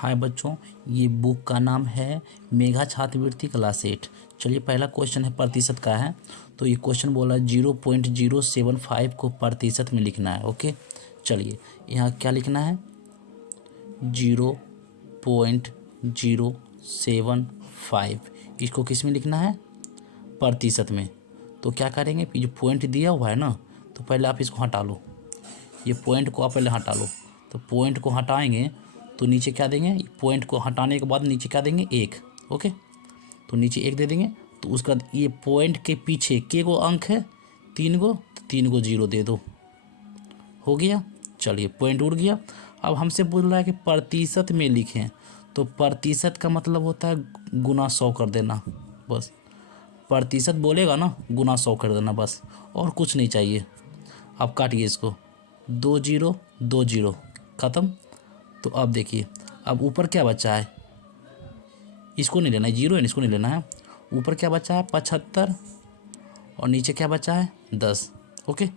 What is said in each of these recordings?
हाय बच्चों, ये बुक का नाम है मेघा छात्रवृत्ति क्लास 8। चलिए, पहला क्वेश्चन है प्रतिशत का है। तो ये क्वेश्चन बोला 0.075 को प्रतिशत में लिखना है। ओके, चलिए यहाँ क्या लिखना है, 0.075। इसको किस में लिखना है, प्रतिशत में। तो क्या करेंगे, जो पॉइंट दिया हुआ है ना, तो पहले आप इसको हटा लो। ये पॉइंट को आप पहले हटा लो। तो पॉइंट को हटाएंगे तो नीचे क्या देंगे, पॉइंट को हटाने के बाद नीचे क्या देंगे, 1। ओके, तो नीचे 1 दे देंगे। तो उसके बाद ये पॉइंट के पीछे के गो अंक है, 3 गो, तो 3 गो 0 दे दो। हो गया। चलिए, पॉइंट उड़ गया। अब हमसे बोल रहा है कि प्रतिशत में लिखें। तो प्रतिशत का मतलब होता है गुना 100 कर देना। बस प्रतिशत बोलेगा ना, गुना 100 कर देना बस, और कुछ नहीं चाहिए। अब काटिए इसको, 2 0 2 0 ख़त्म। तो अब देखिए, अब ऊपर क्या बचा है, इसको नहीं लेना है, 0 है, इसको नहीं लेना है। ऊपर क्या बचा है, 75, और नीचे क्या बचा है, 10। ओके,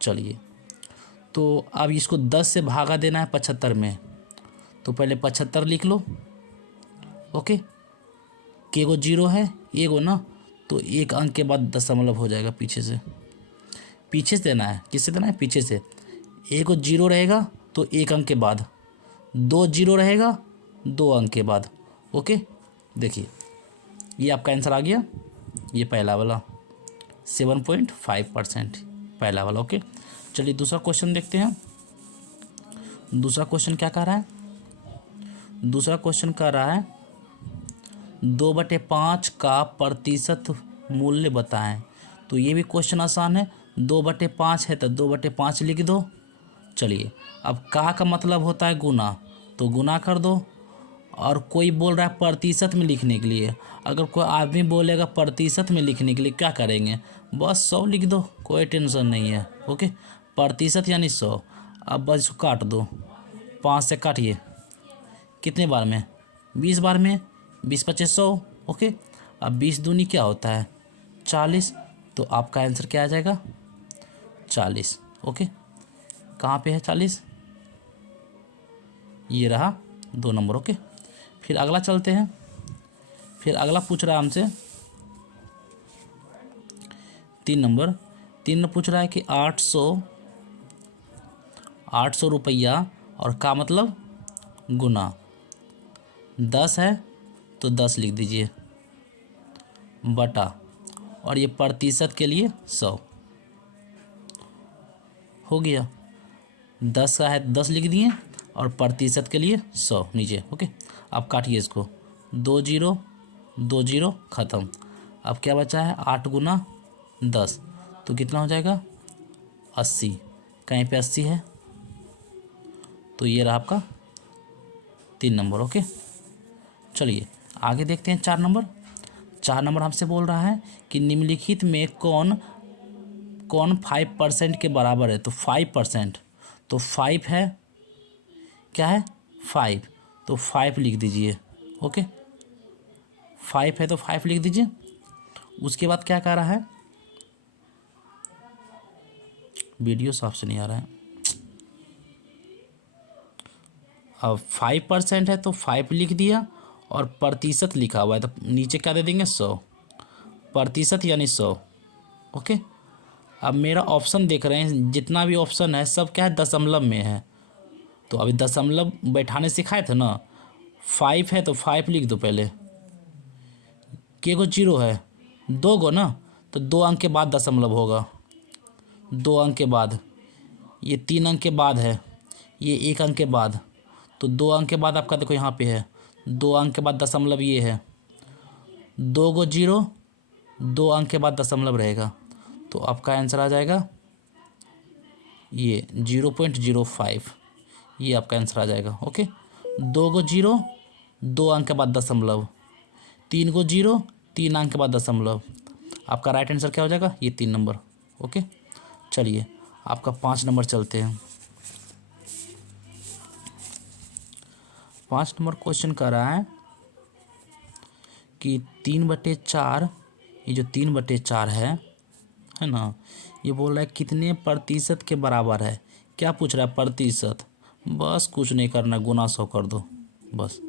चलिए, तो अब इसको 10 से भागा देना है 75 में। तो पहले 75 लिख लो। ओके, के गो 0 है, ये गो ना, तो एक अंक के बाद दशमलव हो जाएगा। पीछे से देना है, किससे देना है, पीछे से। एक गो 0 रहेगा तो एक अंक के बाद, 2 0 रहेगा 2 अंक के बाद। ओके, देखिए ये आपका आंसर आ गया, ये पहला वाला 7.5% पहला वाला। ओके, चलिए दूसरा क्वेश्चन देखते हैं। दूसरा क्वेश्चन क्या कह रहा है, दूसरा क्वेश्चन कह रहा है 2/5 का प्रतिशत मूल्य बताएं। तो ये भी क्वेश्चन आसान है। 2/5 है तो 2/5 लिख दो। चलिए, अब का मतलब होता है गुना, तो गुना कर दो। और कोई बोल रहा है प्रतिशत में लिखने के लिए, अगर कोई आदमी बोलेगा प्रतिशत में लिखने के लिए क्या करेंगे, बस 100 लिख दो, कोई टेंशन नहीं है। ओके, प्रतिशत यानी 100। अब बस इसको काट दो, 5 से काटिए, कितने बार में, 20 बार में, 20 25 100। ओके, अब 20 दूनी क्या होता है, 40। तो आपका आंसर क्या आ जाएगा, 40। ओके, कहाँ पे है 40, ये रहा 2 नंबर। ओके, फिर अगला चलते हैं। फिर अगला पूछ रहा है हमसे 3 नंबर। 3 में पूछ रहा है कि 800 रुपया, और का मतलब गुना 10 है तो 10 लिख दीजिए, बटा, और ये प्रतिशत के लिए 100 हो गया। 10 का है 10 लिख दिए, और प्रतिशत के लिए 100 नीचे। ओके, अब काटिए इसको, 2 0 2 0 ख़त्म। अब क्या बचा है, 8 गुना 10, तो कितना हो जाएगा, 80। कहीं पे 80 है, तो ये रहा आपका 3 नंबर। ओके, चलिए आगे देखते हैं। 4 नंबर। 4 नंबर हमसे बोल रहा है कि निम्नलिखित में कौन 5% के बराबर है। तो 5%, तो 5 है, क्या है, 5, तो 5 लिख दीजिए। ओके, 5 है तो 5 लिख दीजिए। उसके बाद क्या कह रहा है, वीडियो साफ से नहीं आ रहा है। अब 5% है तो 5 लिख दिया, और प्रतिशत लिखा हुआ है तो नीचे क्या दे देंगे, 100। प्रतिशत यानी 100। ओके, अब मेरा ऑप्शन देख रहे हैं, जितना भी ऑप्शन है सब क्या है, दशमलव में है। तो अभी दशमलव बैठाने सिखाए थे ना। 5 है तो 5 लिख दो पहले, के गो 0 है, 2 गो ना, तो 2 अंक के बाद दशमलव होगा, 2 अंक के बाद। ये 3 अंक के बाद है, ये 1 अंक के बाद, तो 2 अंक के बाद आपका देखो यहाँ पे है, 2 अंक के बाद दशमलव ये है, 2 गो 0, 2 अंक के बाद दशमलव रहेगा। तो आपका आंसर आ जाएगा ये 0.05, ये आपका आंसर आ जाएगा। ओके, 2 गो 0, 2 अंक के बाद दशमलव, 3 गो 0, 3 अंक के बाद दशमलव। आपका राइट आंसर क्या हो जाएगा, ये 3 नंबर। ओके, चलिए आपका 5 नंबर चलते हैं। 5 नंबर क्वेश्चन कर रहा है कि 3/4, ये जो 3/4 है ना, ये बोल रहा है कितने प्रतिशत के बराबर है। क्या पूछ रहा है, प्रतिशत। बस कुछ नहीं करना, गुना 100 कर दो। बस।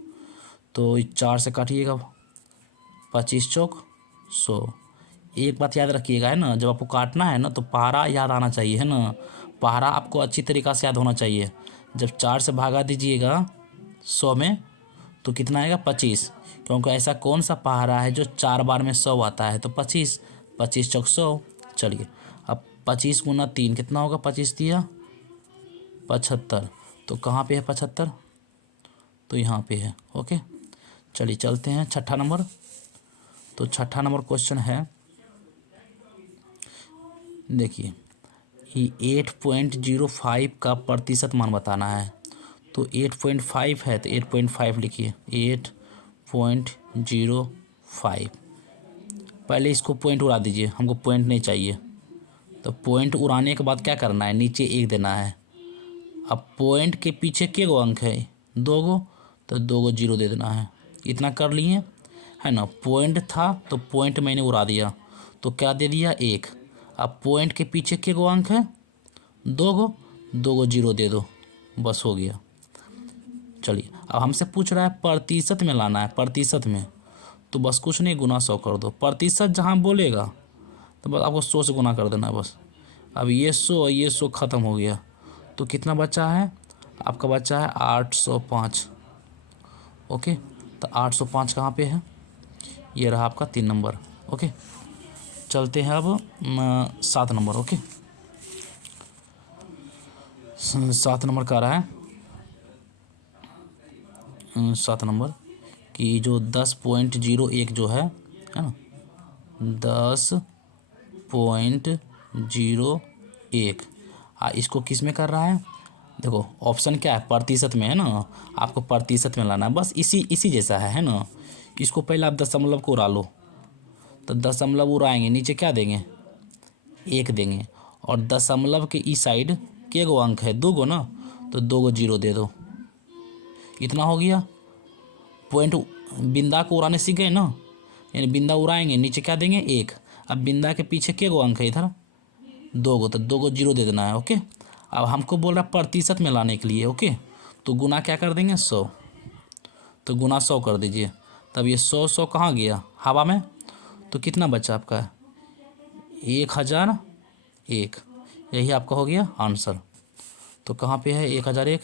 तो 4 से काटिएगा, 25 चौक 100। एक बात याद रखिएगा है ना, जब आपको काटना है ना तो पहाड़ा याद आना चाहिए है ना, पहाड़ा आपको अच्छी तरीक़ा से याद होना चाहिए। जब 4 से भागा दीजिएगा 100 में तो कितना आएगा 25, क्योंकि ऐसा कौन सा पहाड़ा है जो 4 बार में 100 आता है, तो 25, 25 चौक 100। चलिए अब 25 गुना 3 कितना होगा, 25 दिया 75। तो कहाँ पे है 75, तो यहाँ पे है। ओके चलिए चलते हैं छठा नंबर। तो छठा नंबर क्वेश्चन है, देखिए कि 8.05 का प्रतिशत मान बताना है। तो 8.5 है तो 8.5 लिखिए, 8.05। पहले इसको पॉइंट उड़ा दीजिए, हमको पॉइंट नहीं चाहिए। तो पॉइंट उड़ाने के बाद क्या करना है, नीचे 1 देना है। अब पॉइंट के पीछे के गो अंक है, 2 गो, तो 2 गो 0 दे देना है। इतना कर लिए है ना। पॉइंट था तो पॉइंट मैंने उड़ा दिया, तो क्या दे दिया 1। अब पॉइंट के पीछे के गो अंक है, 2 गो, 2 गो 0 दे दो, बस हो गया। चलिए अब हमसे पूछ रहा है प्रतिशत में लाना है, प्रतिशत में, तो बस कुछ नहीं, गुना 100 कर दो। प्रतिशत जहाँ बोलेगा तो बस आपको 100 से गुना कर देना है बस। अब ये 100 और ये 100 ख़त्म हो गया, तो कितना बचा है आपका, बचा है 805। ओके तो 805 कहाँ पे है, ये रहा आपका 3 नंबर। ओके चलते हैं अब 7 नंबर। ओके 7 नंबर का रहा है, 7 नंबर कि जो 10.01 जो है ना, 10.01 इसको किस में कर रहा है, देखो ऑप्शन क्या है, प्रतिशत में है ना, आपको प्रतिशत में लाना है, बस इसी जैसा है ना। इसको पहले आप दशमलव को उड़ा लो, तो दशमलव उड़ाएंगे, नीचे क्या देंगे 1 देंगे, और दशमलव के इस साइड के गो अंक है, 2 गो ना, तो 2 गो 0 दे दो। इतना हो गया। पॉइंट बिंदा को उड़ाने सीख गए ना, यानी बिंदा उड़ाएंगे, नीचे क्या देंगे 1। अब बिंदा के पीछे के गो अंक है इधर, 2 गो, तो 2 गो 0 दे देना है। ओके अब हमको बोल रहा है प्रतिशत में लाने के लिए। ओके तो गुना क्या कर देंगे 100, तो गुना 100 कर दीजिए। तब ये 100 कहाँ गया, हवा में, तो कितना बचा आपका 1001। यही आपका हो गया आंसर। तो कहाँ पे है 1001,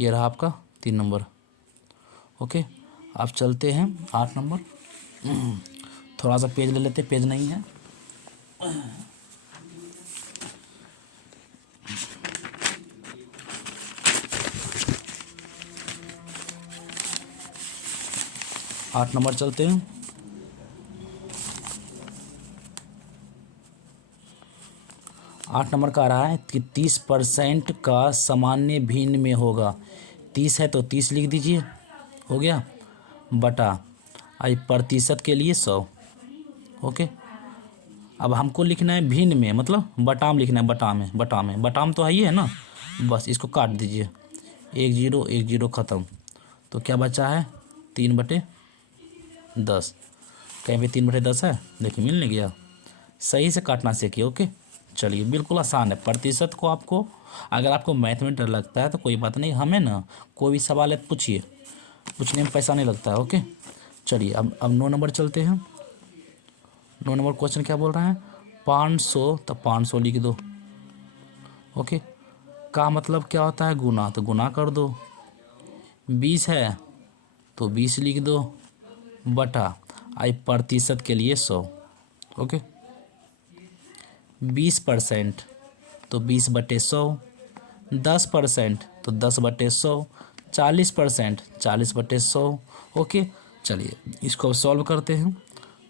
ये रहा आपका 3 नंबर। ओके अब चलते हैं 8 नंबर। थोड़ा सा पेज ले लेते, पेज नहीं है। आठ नंबर चलते हैं। 8 नंबर का आ रहा है कि 30% का सामान्य भिन्न में होगा। 30 है तो 30 लिख दीजिए, हो गया, बटा आई प्रतिशत के लिए 100। ओके अब हमको लिखना है भिन्न में, मतलब बटाम लिखना है, बटाम तो है ही है ना, बस इसको काट दीजिए, 1 0 ख़त्म। तो क्या बचा है 3/10। कहीं पे 3/10 है, देखिए मिल नहीं गया, सही से काटना सीखिए। ओके चलिए बिल्कुल आसान है। प्रतिशत को आपको, अगर आपको मैथ में डर लगता है तो कोई बात नहीं, हमें ना कोई भी सवाल है पूछिए, पूछने में पैसा नहीं लगता है। ओके चलिए अब 9 नंबर चलते हैं। 9 नंबर क्वेश्चन क्या बोल रहा है, 500 तो 500 लिख दो। ओके का मतलब क्या होता है, गुना, तो गुना कर दो। 20 है तो 20 लिख दो, बटा आई प्रतिशत के लिए 100। ओके 20% तो 20/100, 10% तो 10/100, 40% 40/100। ओके चलिए इसको अब सॉल्व करते हैं।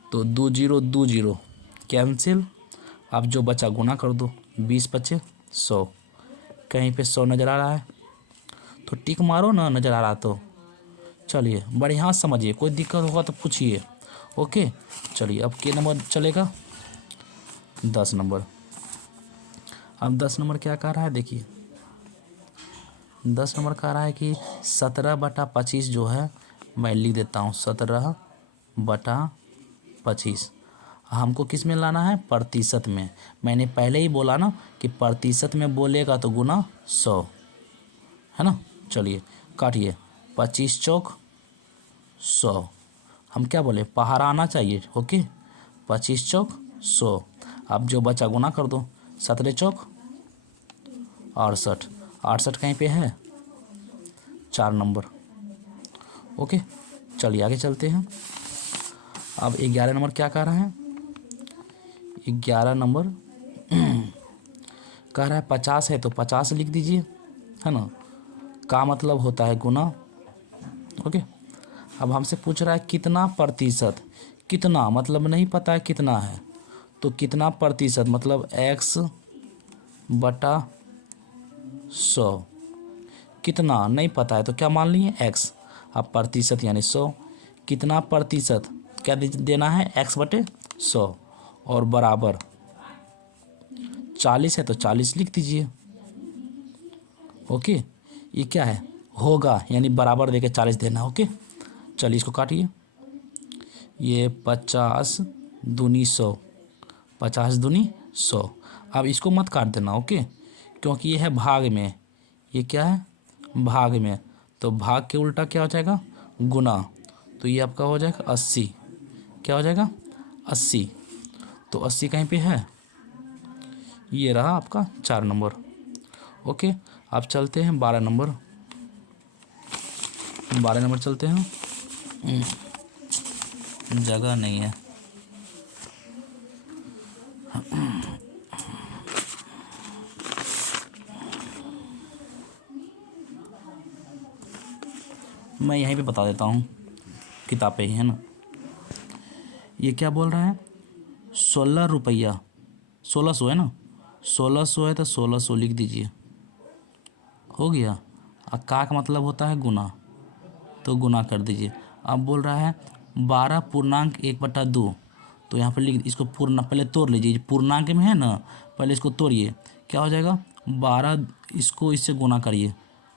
तो 2 0 2 0 कैंसिल, अब जो बचा गुना कर दो, 20/100। कहीं पे 100 नज़र आ रहा है तो टिक मारो ना, नज़र आ रहा तो। चलिए बढ़िया समझिए, कोई दिक्कत होगा तो पूछिए। ओके चलिए अब के नंबर चलेगा, 10 नंबर। अब 10 नंबर क्या कह रहा है, देखिए 10 नंबर कह रहा है कि 17/25 जो है, मैं लिख देता हूँ 17/25। हमको किस में लाना है, प्रतिशत में। मैंने पहले ही बोला ना कि प्रतिशत में बोलेगा तो गुना 100 है ना। चलिए काटिए, 25 चौक 100। हम क्या बोले, पहाड़ा आना चाहिए। ओके, 25 चौक 100। अब जो बचा गुना कर दो, 17 चौक 68। 68 कहीं पे है, 4 नंबर। ओके, चलिए आगे चलते हैं। अब 11 नंबर क्या कह रहा है, 11 नंबर कह रहा है 50 है तो 50 लिख दीजिए, है ना। का मतलब होता है गुना। ओके, अब हमसे पूछ रहा है कितना प्रतिशत। कितना मतलब नहीं पता है कितना है, तो कितना प्रतिशत मतलब x बटा 100। कितना नहीं पता है तो क्या मान लिए x। अब प्रतिशत यानी 100। कितना प्रतिशत क्या देना है, x बटे 100 और बराबर 40 है तो 40 लिख दीजिए। ओके, ये क्या है, होगा यानी बराबर देके 40 देना। ओके, चलिए इसको काटिए। ये 50 दूनी 100, 50 दूनी 100। अब इसको मत काट देना। ओके, क्योंकि ये है भाग में, ये क्या है भाग में, तो भाग के उल्टा क्या हो जाएगा, गुना। तो ये आपका हो जाएगा 80। क्या हो जाएगा 80। तो 80 कहीं पे है, ये रहा आपका 4 नंबर। ओके, अब चलते हैं 12 नंबर। 12 नंबर चलते हैं। जगह नहीं है, मैं यहीं पे बता देता हूँ, किताब पे ही है ना। ये क्या बोल रहा है, 16 रुपया, 1600 है ना, 1600 है तो 1600 लिख दीजिए, हो गया। का मतलब होता है गुना, तो गुना कर दीजिए। अब बोल रहा है 12 पूर्णांक 1/2, तो यहाँ पर लिख, इसको पूर्ण पहले तोड़ लीजिए, पूर्णांक में है ना, पहले इसको तोड़िए। क्या हो जाएगा 12, इसको इससे गुना करिए,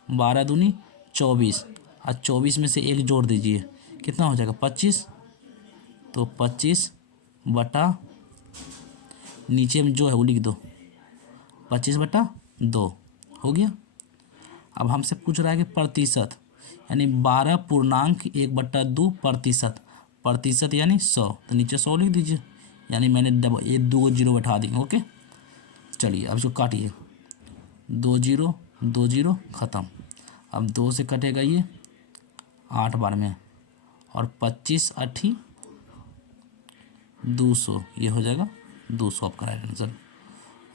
12 दूनी 24, और 24 में से 1 जोड़ दीजिए, कितना हो जाएगा 25। तो 25 बटा, नीचे में जो है वो लिख दो, 25/2 हो गया। अब हमसे पूछ रहा है कि प्रतिशत, यानी 12 पूर्णांक 1/2 प्रतिशत, प्रतिशत यानी 100, तो नीचे 100 लिख दीजिए, यानी मैंने ये 2 जीरो बैठा दिए। ओके, चलिए अब इसको काटिए, 2 जीरो 2 जीरो ख़त्म। अब 2 से कटेगा ये 8 बार में, और 25 8 200, ये हो जाएगा 200 आपका राइट आंसर।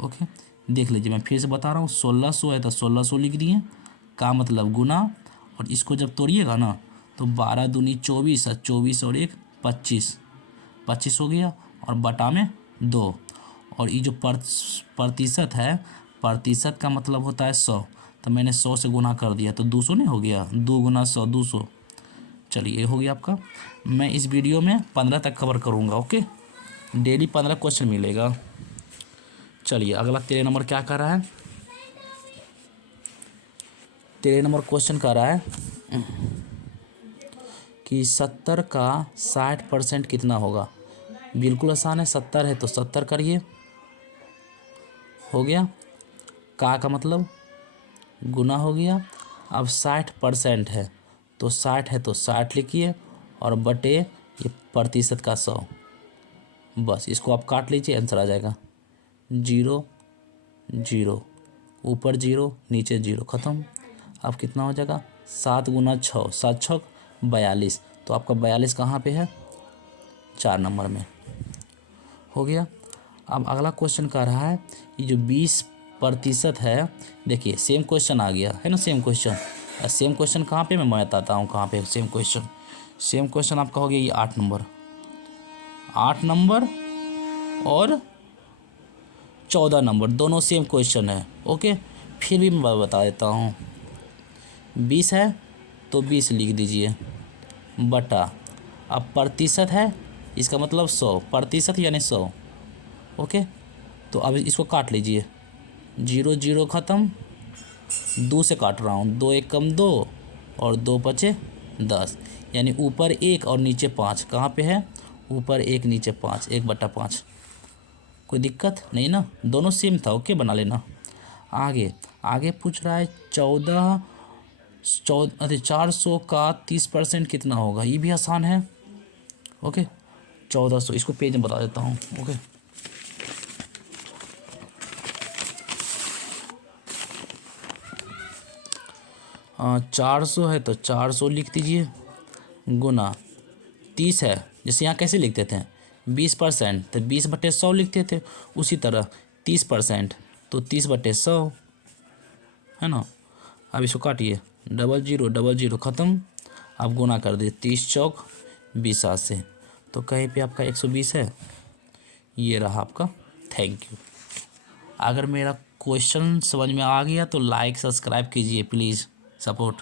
ओके, देख लीजिए, मैं फिर से बता रहा हूँ, 1600 है तो 1600 लिख दिए, का मतलब गुना। और इसको जब तोड़िएगा ना, तो 12 दूनी 24, 24 और 1 25, 25 हो गया, और बटा में 2। और ये जो प्रतिशत है, प्रतिशत का मतलब होता है 100, तो मैंने 100 से गुना कर दिया, तो 200 नहीं हो गया, 2 गुना 100 200। चलिए ये हो गया आपका। मैं इस वीडियो में 15 तक कवर करूँगा। ओके, डेली 15 क्वेश्चन मिलेगा। चलिए अगला 13 नंबर क्या कर रहा है, 13 नंबर क्वेश्चन कर रहा है कि 70 का 60% कितना होगा। बिल्कुल आसान है, 70 है तो 70 करिए, हो गया। का मतलब गुना हो गया। अब 60% है तो 60 है तो 60 लिखिए, और बटे ये प्रतिशत का 100, बस इसको आप काट लीजिए, आंसर आ जाएगा 0 0, ऊपर 0 नीचे 0, ख़त्म। अब कितना हो जाएगा, 7 गुना 6, 7 छक 42, तो आपका 42 कहाँ पे है, 4 नंबर में, हो गया। अब अगला क्वेश्चन कर रहा है, ये जो 20% है, देखिए सेम क्वेश्चन आ गया है ना, सेम क्वेश्चन। सेम क्वेश्चन कहाँ पे, मैं बताता हूँ कहाँ पे सेम क्वेश्चन। सेम क्वेश्चन आपका हो गया ये 8 नंबर, 8 नंबर और 14 नंबर, दोनों सेम क्वेश्चन है। ओके, फिर भी मैं बता देता हूँ, 20 है तो 20 लिख दीजिए, बटा, अब प्रतिशत है, इसका मतलब 100, प्रतिशत यानी 100। ओके, तो अब इसको काट लीजिए, 0 0 ख़त्म, 2 से काट रहा हूँ, 2 1 कम 2, और 2 बचे 10, यानी ऊपर 1 और नीचे 5, कहाँ पे है, ऊपर 1 नीचे 5, 1/5। कोई दिक्कत नहीं ना, दोनों सेम था। ओके, बना लेना। आगे आगे पूछ रहा है 14 अरे 400 का 30% कितना होगा, ये भी आसान है। ओके 1400, इसको पेज में बता देता हूँ। ओके 400 है तो 400 लिख दीजिए, गुना 30 है, जैसे यहाँ कैसे लिखते थे 20% तो 20/100 लिखते थे, उसी तरह 30% तो 30/100 है ना। अब इसको काटिए, 0000 ख़त्म, आप गुना कर दिए 30 चौक 20 से, तो कहीं पे आपका 120 है। ये रहा आपका। Thank you. अगर मेरा क्वेश्चन समझ में आ गया तो लाइक सब्सक्राइब कीजिए प्लीज़, सपोर्ट।